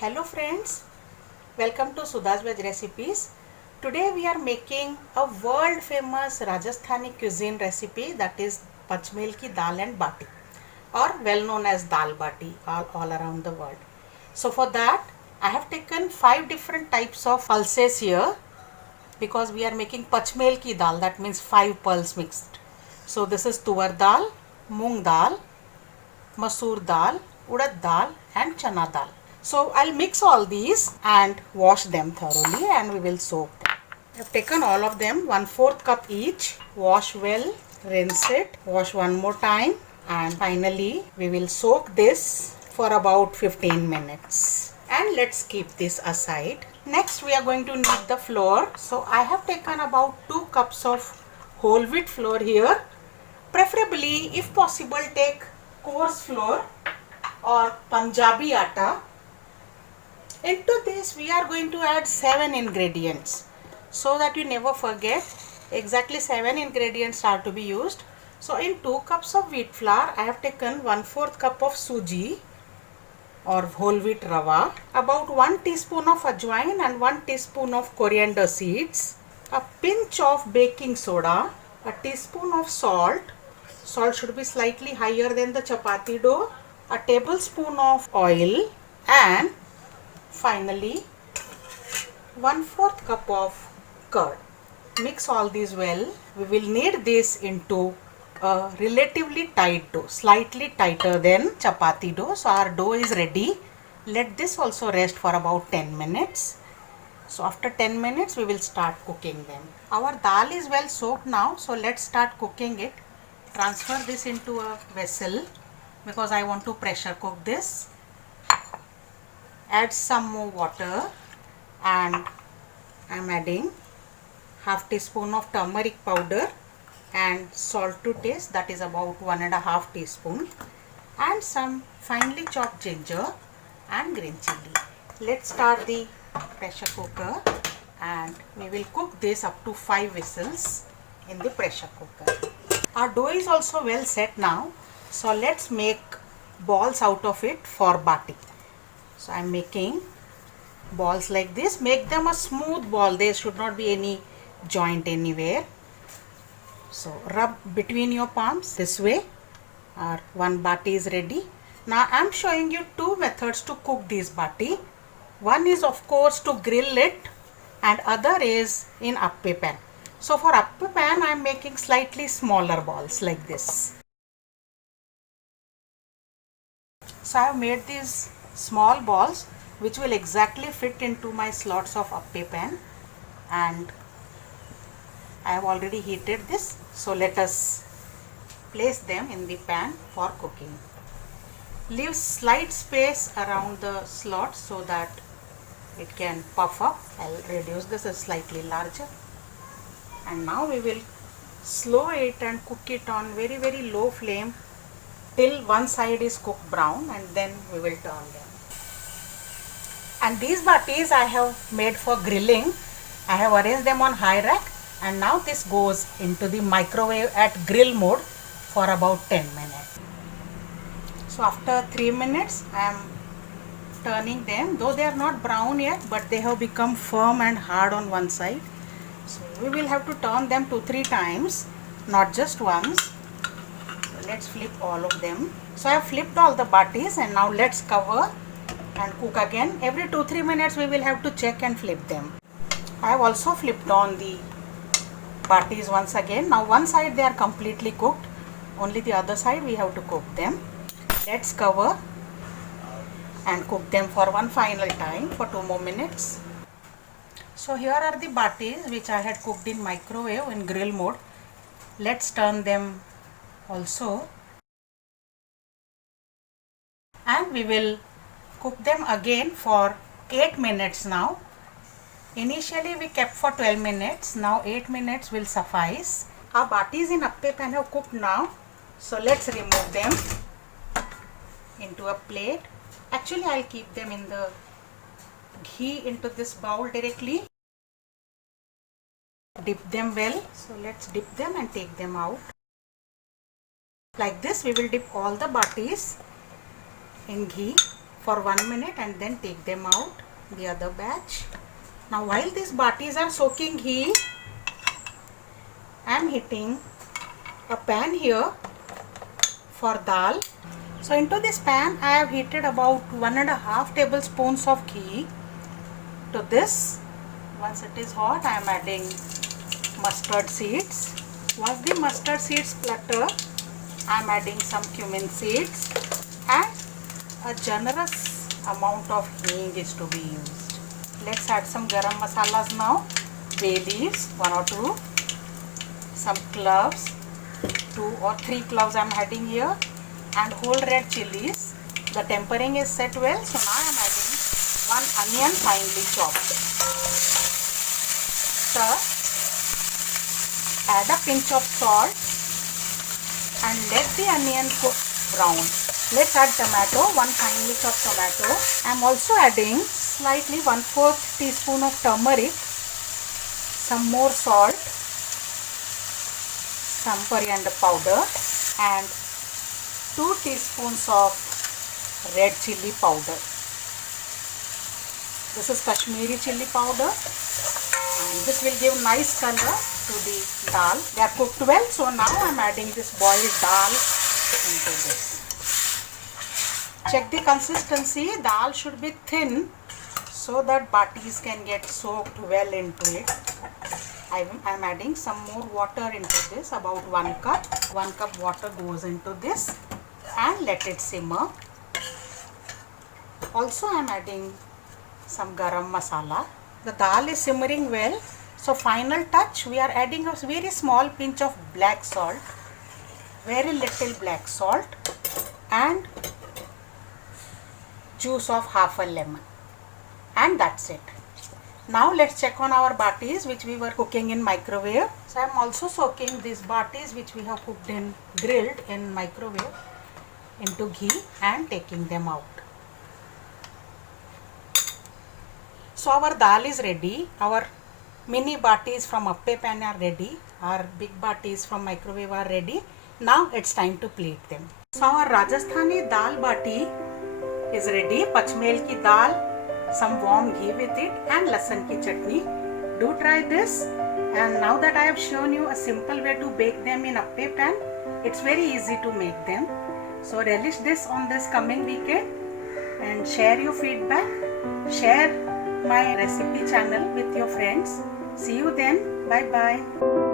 Hello friends, welcome to Sudha's Veg Recipes. Today we are making a world famous Rajasthani cuisine recipe, that is Pachmel ki dal and bati, or well known as dal bati all around the world. So for that I have taken 5 different types of pulses here because we are making Pachmel ki dal, that means 5 pulse mixed. So this is tuvar dal, moong dal, masoor dal, urad dal and chana dal. So I'll mix all these and wash them thoroughly and we will soak them. I've taken all of them 1/4 cup each. Wash well, rinse it, wash one more time, and finally we will soak this for about 15 minutes. And let's keep this aside. Next we are going to need the flour. So I have taken about 2 cups of whole wheat flour here. Preferably, if possible, take coarse flour or Punjabi atta. Into this we are going to add 7 ingredients so that you never forget. Exactly 7 ingredients are to be used. So in 2 cups of wheat flour I have taken 1/4 cup of suji or whole wheat rava, about 1 teaspoon of ajwain and 1 teaspoon of coriander seeds, a pinch of baking soda, a teaspoon of salt. Salt should be slightly higher than the chapati dough, a tablespoon of oil, and finally 1/4 cup of curd. Mix all these well. We will knead this into a relatively tight dough, slightly tighter than chapati dough. So our dough is ready. Let this also rest for about 10 minutes. So after 10 minutes we will start cooking them. Our dal is well soaked now, so let's start cooking it. Transfer this into a vessel because I want to pressure cook this. Add some more water and I am adding half teaspoon of turmeric powder and salt to taste, that is about 1.5 teaspoon, and some finely chopped ginger and green chilli. Let's start the pressure cooker and we will cook this up to 5 whistles in the pressure cooker. Our dough is also well set now, so let's make balls out of it for bati. So I am making balls like this. Make them a smooth ball. There should not be any joint anywhere. So rub between your palms this way. Our one bati is ready. Now I am showing you 2 methods to cook this bati. One is of course to grill it and other is in appe pan. So for appe pan I am making slightly smaller balls like this. So I have made these small balls which will exactly fit into my slots of appe pan, and I have already heated this. So let us place them in the pan for cooking. Leave slight space around the slots so that it can puff up. I'll reduce this as slightly larger. And now we will slow it and cook it on very low flame till one side is cooked brown, and then we will turn them. And these batis I have made for grilling. I have arranged them on high rack, and now this goes into the microwave at grill mode for about 10 minutes. So after 3 minutes I am turning them, though they are not brown yet, but they have become firm and hard on one side. So we will have to turn them 2-3 times, not just once. So let's flip all of them. So I have flipped all the batis, and now let's cover and cook again. Every 2-3 minutes we will have to check and flip them. I have also flipped on the batis once again. Now one side they are completely cooked, only the other side we have to cook them. Let's cover and cook them for one final time for 2 more minutes. So here are the batis which I had cooked in microwave in grill mode. Let's turn them also, and we will cook them again for 8 minutes now. Initially we kept for 12 minutes, now 8 minutes will suffice. Our batis in appe pan have cooked now, so let's remove them into a plate. Actually I'll keep them in the ghee into this bowl directly. Dip them well, so let's dip them and take them out. Like this we will dip all the batis in ghee for 1 minute and then take them out, the other batch. Now while these batis are soaking ghee, I am heating a pan here for dal. So into this pan I have heated about 1.5 tablespoons of ghee. To this, once it is hot, I am adding mustard seeds. Once the mustard seeds splutter, I am adding some cumin seeds and a generous amount of hing is to be used. Let's add some garam masalas now. Bay leaves, 1 or 2. Some cloves, 2 or 3 cloves I am adding here, and whole red chilies. The tempering is set well, so now I am adding 1 onion finely chopped. Stir. Add a pinch of salt and let the onion cook brown. Let's add tomato, 1 finely chopped tomato. I am also adding slightly 1/4 teaspoon of turmeric, some more salt, some coriander powder and 2 teaspoons of red chili powder. This is Kashmiri chili powder and this will give nice color to the dal. They are cooked well, so now I am adding this boiled dal into this. Check the consistency. Dal should be thin so that batis can get soaked well into it. I am adding some more water into this, about 1 cup. 1 cup water goes into this and let it simmer. Also I am adding some garam masala. The dal is simmering well, so final touch, we are adding a very small pinch of black salt, very little black salt and juice of half a lemon, and that's it. Now let's check on our batis which we were cooking in microwave. So I am also soaking these batis which we have cooked in grilled in microwave into ghee and taking them out. So our dal is ready. Our mini batis from appe pan are ready. Our big batis from microwave are ready. Now it's time to plate them. So our Rajasthani dal bati is ready. Pachmel ki dal, some warm ghee with it and lasan ki chutney. Do try this. And now that I have shown you a simple way to bake them in appe pan, it's very easy to make them. So relish this on this coming weekend and share your feedback. Share my recipe channel with your friends. See you then. Bye bye.